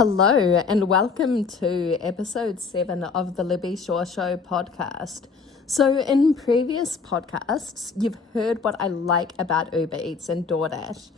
Hello, and welcome to episode 7 of the Libby Show podcast. So, in previous podcasts, you've heard what I like about UberEats and DoorDash,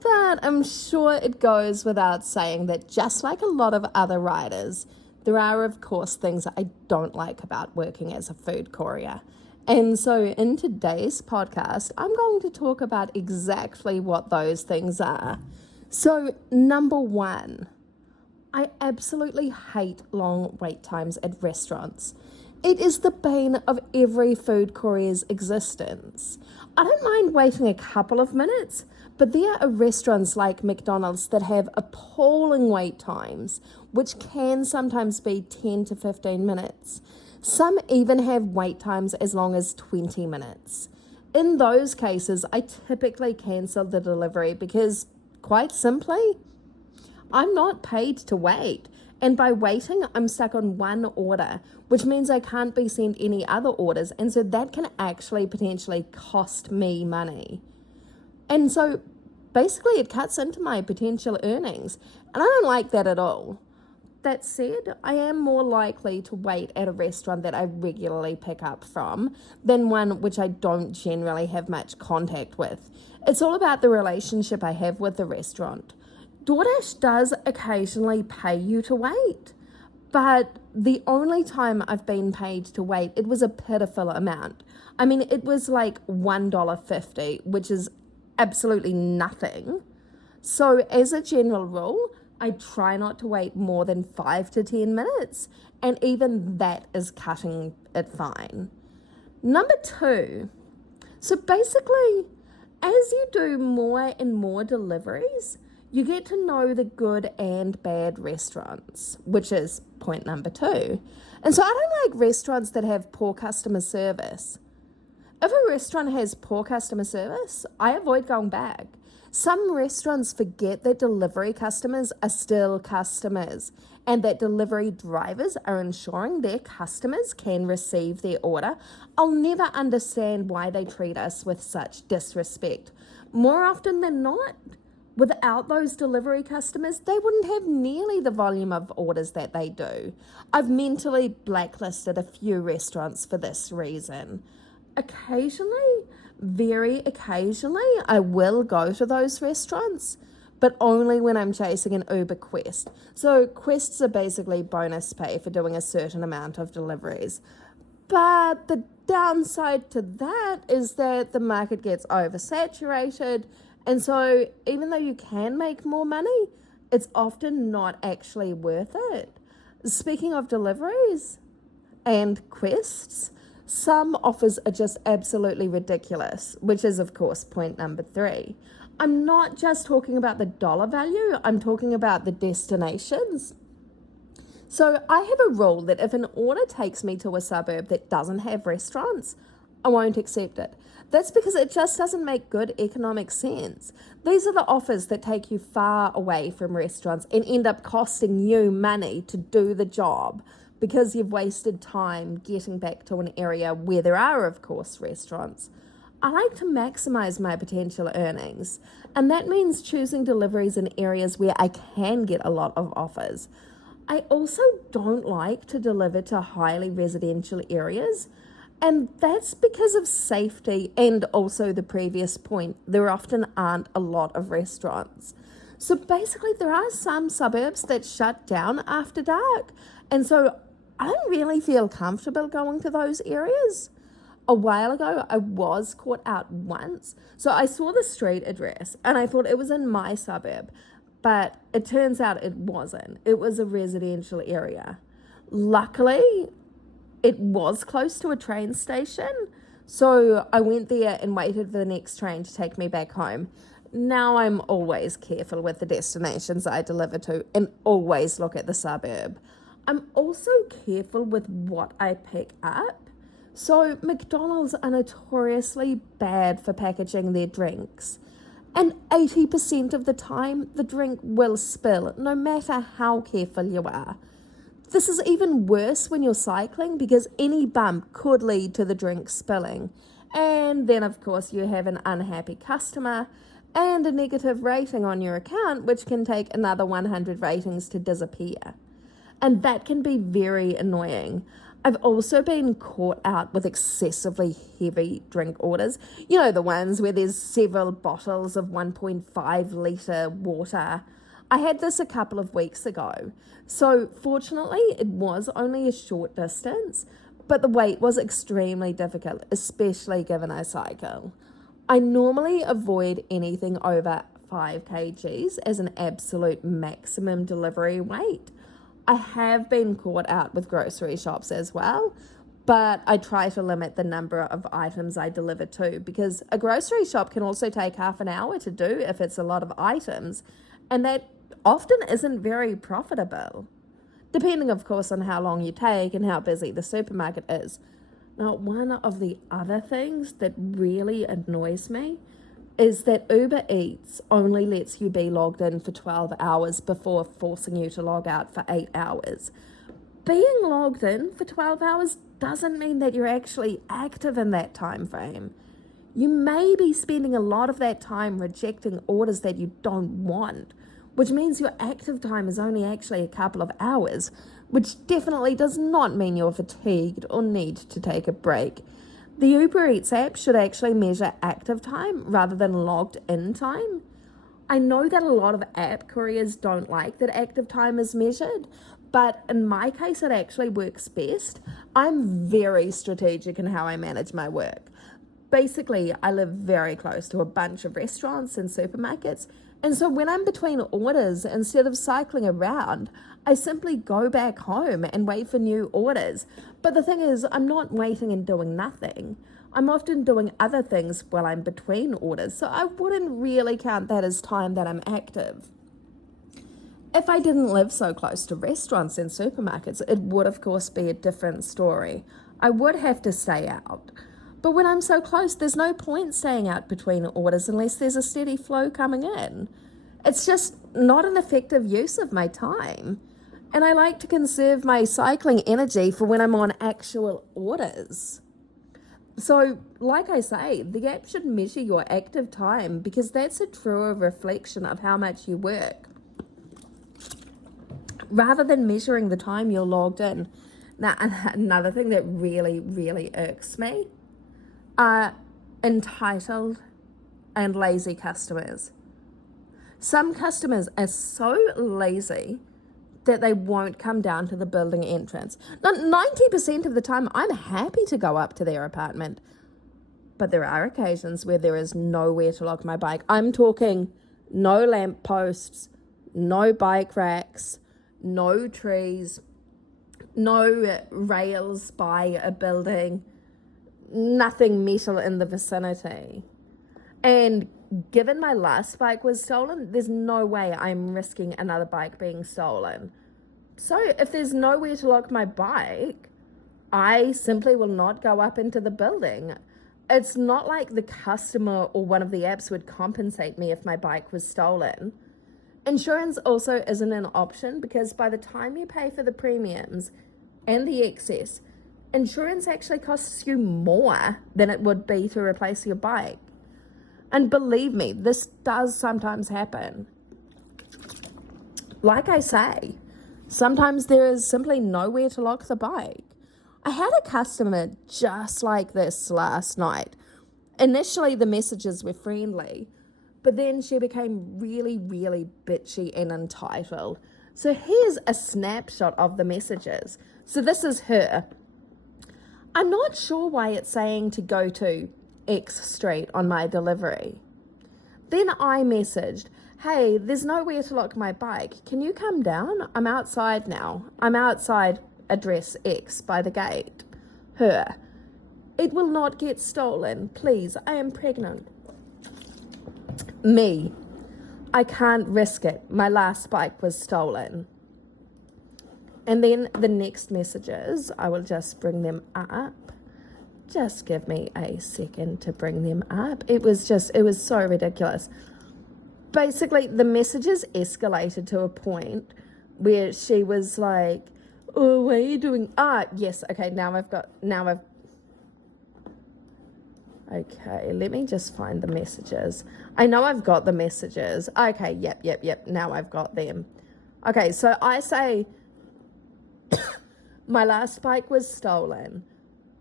but I'm sure it goes without saying that just like a lot of other riders, there are, of course, things I don't like about working as a food courier. And so, in today's podcast, I'm going to talk about exactly what those things are. So, number one, I absolutely hate long wait times at restaurants. It is the bane of every food courier's existence. I don't mind waiting a couple of minutes, but there are restaurants like McDonald's that have appalling wait times, which can sometimes be 10 to 15 minutes. Some even have wait times as long as 20 minutes. In those cases, I typically cancel the delivery because, quite simply, I'm not paid to wait, and by waiting, I'm stuck on one order, which means I can't be sent any other orders, and so that can actually potentially cost me money. And so basically it cuts into my potential earnings, and I don't like that at all. That said, I am more likely to wait at a restaurant that I regularly pick up from than one which I don't generally have much contact with. It's all about the relationship I have with the restaurant. DoorDash does occasionally pay you to wait, but the only time I've been paid to wait, it was a pitiful amount. I mean, it was like $1.50, which is absolutely nothing. So as a general rule, I try not to wait more than 5 to 10 minutes, and even that is cutting it fine. Number two, so basically, as you do more and more deliveries, you get to know the good and bad restaurants, which is point number two. And so I don't like restaurants that have poor customer service. If a restaurant has poor customer service, I avoid going back. Some restaurants forget that delivery customers are still customers and that delivery drivers are ensuring their customers can receive their order. I'll never understand why they treat us with such disrespect. More often than not, without those delivery customers, they wouldn't have nearly the volume of orders that they do. I've mentally blacklisted a few restaurants for this reason. Occasionally, very occasionally, I will go to those restaurants, but only when I'm chasing an Uber Quest. So quests are basically bonus pay for doing a certain amount of deliveries. But the downside to that is that the market gets oversaturated, and so even though you can make more money, it's often not actually worth it. Speaking of deliveries and quests, some offers are just absolutely ridiculous, which is, of course, point number three. I'm not just talking about the dollar value, I'm talking about the destinations. So I have a rule that if an order takes me to a suburb that doesn't have restaurants, I won't accept it. That's because it just doesn't make good economic sense. These are the offers that take you far away from restaurants and end up costing you money to do the job because you've wasted time getting back to an area where there are, of course, restaurants. I like to maximize my potential earnings, and that means choosing deliveries in areas where I can get a lot of offers. I also don't like to deliver to highly residential areas, and that's because of safety and also the previous point, there often aren't a lot of restaurants. So basically there are some suburbs that shut down after dark, and so I don't really feel comfortable going to those areas. A while ago, I was caught out once. So I saw the street address and I thought it was in my suburb, but it turns out it wasn't. It was a residential area. Luckily, it was close to a train station, so I went there and waited for the next train to take me back home. Now I'm always careful with the destinations I deliver to and always look at the suburb. I'm also careful with what I pick up. So McDonald's are notoriously bad for packaging their drinks. And 80% of the time, the drink will spill, no matter how careful you are. This is even worse when you're cycling because any bump could lead to the drink spilling. And then, of course, you have an unhappy customer. and a negative rating on your account, which can take another 100 ratings to disappear. And that can be very annoying. I've also been caught out with excessively heavy drink orders. You know, the ones where there's several bottles of 1.5 litre water. I had this a couple of weeks ago. So fortunately, it was only a short distance, but the wait was extremely difficult, especially given I cycle. I normally avoid anything over 5 kgs as an absolute maximum delivery weight. I have been caught out with grocery shops as well, but I try to limit the number of items I deliver to, because a grocery shop can also take half an hour to do if it's a lot of items, and that often isn't very profitable, depending of course on how long you take and how busy the supermarket is. Now, one of the other things that really annoys me is that Uber Eats only lets you be logged in for 12 hours before forcing you to log out for 8 hours. Being logged in for 12 hours doesn't mean that you're actually active in that time frame. You may be spending a lot of that time rejecting orders that you don't want, which means your active time is only actually a couple of hours, which definitely does not mean you're fatigued or need to take a break. The Uber Eats app should actually measure active time rather than logged in time. I know that a lot of app couriers don't like that active time is measured, but in my case, it actually works best. I'm very strategic in how I manage my work. Basically, I live very close to a bunch of restaurants and supermarkets, and so when I'm between orders, instead of cycling around, I simply go back home and wait for new orders. But the thing is, I'm not waiting and doing nothing. I'm often doing other things while I'm between orders, so I wouldn't really count that as time that I'm active. If I didn't live so close to restaurants and supermarkets, it would of course be a different story. I would have to stay out. But when I'm so close, there's no point staying out between orders unless there's a steady flow coming in. It's just not an effective use of my time. And I like to conserve my cycling energy for when I'm on actual orders. So, like I say, the app should measure your active time because that's a truer reflection of how much you work, rather than measuring the time you're logged in. Now, another thing that really, really irks me are entitled and lazy customers. Some customers are so lazy that they won't come down to the building entrance. Now, 90% of the time, I'm happy to go up to their apartment, but there are occasions where there is nowhere to lock my bike. I'm talking no lamp posts, no bike racks, no trees, no rails by a building, nothing metal in the vicinity. And given my last bike was stolen, there's no way I'm risking another bike being stolen. So if there's nowhere to lock my bike, I simply will not go up into the building. It's not like the customer or one of the apps would compensate me if my bike was stolen. Insurance also isn't an option because by the time you pay for the premiums and the excess, insurance actually costs you more than it would be to replace your bike. And believe me, this does sometimes happen. Like I say, sometimes there is simply nowhere to lock the bike. I had a customer just like this last night. Initially, the messages were friendly, but then she became really, really bitchy and entitled. So here's a snapshot of the messages. So this is her. I'm not sure why it's saying to go to X Street on my delivery. Then I messaged, hey, there's nowhere to lock my bike. Can you come down? I'm outside now. I'm outside address X by the gate. Her, it will not get stolen. Please, I am pregnant. Me, I can't risk it. My last bike was stolen. And then the next messages, I will just bring them up. Just give me a second to bring them up. It was so ridiculous. Basically, the messages escalated to a point where she was like, oh, what are you doing? Yes, okay, now I've Okay, let me just find the messages. I know I've got the messages. Okay, yep. Now I've got them. Okay, so I say, my last bike was stolen.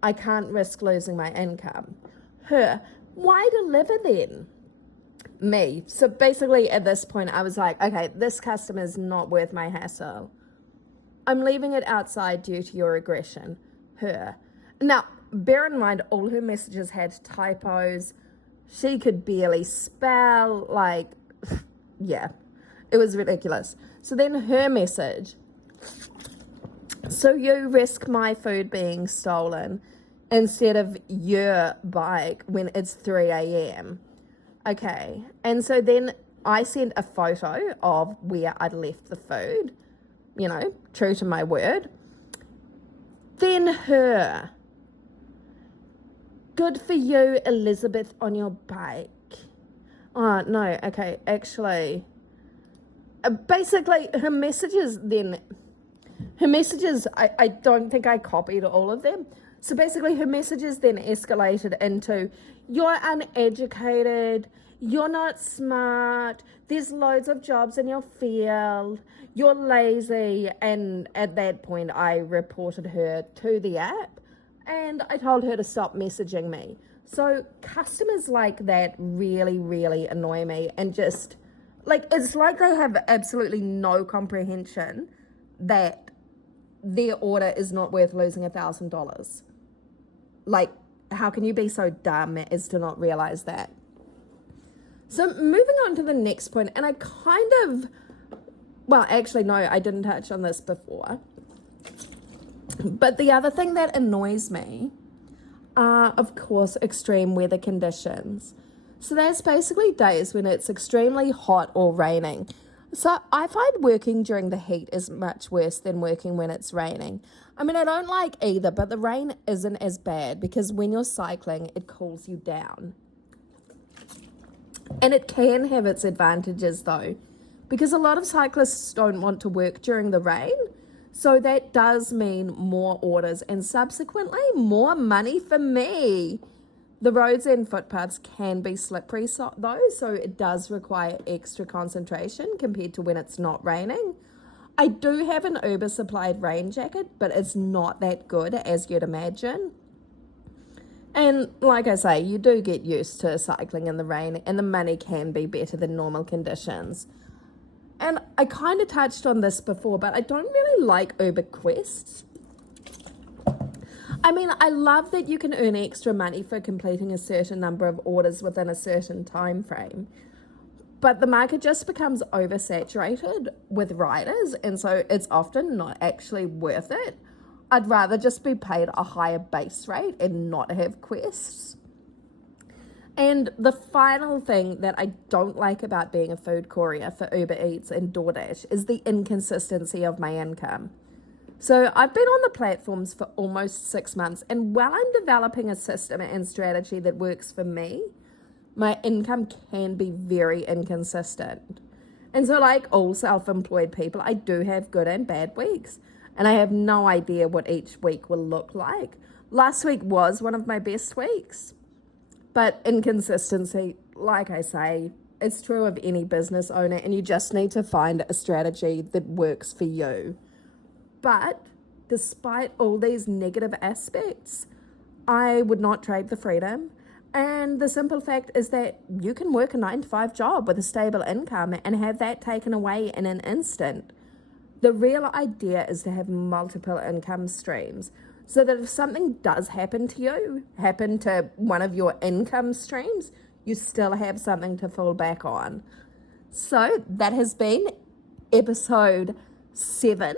I can't risk losing my income. Her, why deliver then? Me. So basically at this point I was like, okay, this customer is not worth my hassle. I'm leaving it outside due to your aggression. Her. Now, bear in mind, all her messages had typos. She could barely spell. Like, yeah, it was ridiculous. So then her message. So you risk my food being stolen instead of your bike when it's 3 a.m. Okay. And so then I sent a photo of where I'd left the food, you know, true to my word. Then her. Good for you, Elizabeth, on your bike. Oh, no, okay, actually. Basically, her messages, I don't think I copied all of them. So basically, her messages then escalated into, you're uneducated, you're not smart, there's loads of jobs in your field, you're lazy. And at that point, I reported her to the app and I told her to stop messaging me. So customers like that really, really annoy me, and just, like, it's like they have absolutely no comprehension that their order is not worth losing $1,000. Like, how can you be so dumb as to not realize that? So moving on to the next point, and I kind of, well, actually, no, I didn't touch on this before. But the other thing that annoys me are, of course, extreme weather conditions. So that's basically days when it's extremely hot or raining. So I find working during the heat is much worse than working when it's raining. I mean, I don't like either, but the rain isn't as bad because when you're cycling, it cools you down. And it can have its advantages though, because a lot of cyclists don't want to work during the rain. So that does mean more orders and subsequently more money for me. The roads and footpaths can be slippery though, so it does require extra concentration compared to when it's not raining. I do have an Uber supplied rain jacket, but it's not that good as you'd imagine. And like I say, you do get used to cycling in the rain and the money can be better than normal conditions. And I kind of touched on this before, but I don't really like Uber quests. I mean, I love that you can earn extra money for completing a certain number of orders within a certain time frame. But the market just becomes oversaturated with riders, and so it's often not actually worth it. I'd rather just be paid a higher base rate and not have quests. And the final thing that I don't like about being a food courier for Uber Eats and DoorDash is the inconsistency of my income. So I've been on the platforms for almost 6 months, and while I'm developing a system and strategy that works for me, my income can be very inconsistent. And so like all self-employed people, I do have good and bad weeks, and I have no idea what each week will look like. Last week was one of my best weeks. But inconsistency, like I say, it's true of any business owner, and you just need to find a strategy that works for you. But despite all these negative aspects, I would not trade the freedom. And the simple fact is that you can work a 9-to-5 job with a stable income and have that taken away in an instant. The real idea is to have multiple income streams, so that if something does happen to you, happen to one of your income streams, you still have something to fall back on. So that has been episode 7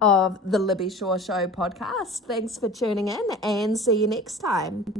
of the Libby Shaw Show podcast. Thanks for tuning in and see you next time.